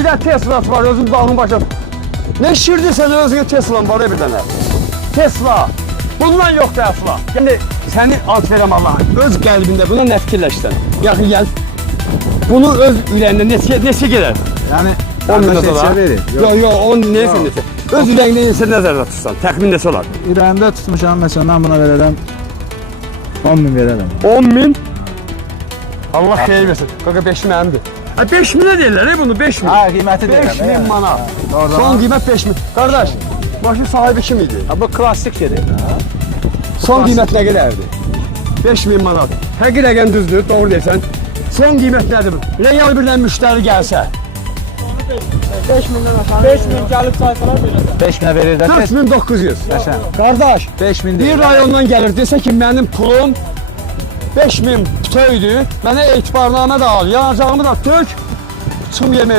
Bir de Tesla'sı var, özüm dağın başım. Ne şişirdiysen özüne Tesla'm var ya bir tane. Tesla. Bundan yok Tesla. Yani seni alt verəm Allah'ın. Öz qəlbində buna nə fikirləşsən? Yaxın gəl. Bunu öz ürəyində neçə gələr? Yani 10 min dolar. verir. Yok, 10 neyse neçə. Öz ürəyində neçə nəzərdə tutsan, təxmin neçə olar? İrəndə tutmuşam mesela ben buna verərəm 10.000 verərəm. 10 min. Allah xeyir versin. Qaqa 5 mənimdir. 5 minə deyirlər bunu, 5 min. Ha qiyməti 5 min manat. Doğrudan. Son qiymət 5 min. Qardaş, maşın sahibi kim idi? Ha, bu klasik şeydir. Son qiymət nə qədərdir? 5 min manat. Həqiqi rəqəm düzdür, doğru deyirsən. Son qiymət nədir? Real birdən müştəri gəlsə. 5000 gəlib sayfalar belə. 5.000'e verir de. 4900. Qəşəng. Qardaş, 5.000 bir deyir. rayondan gəlir desə ki, mənim pulum 5000 bütöydü, mənə etibarnamə də al, yanacağımı da tök, çum yeməyi.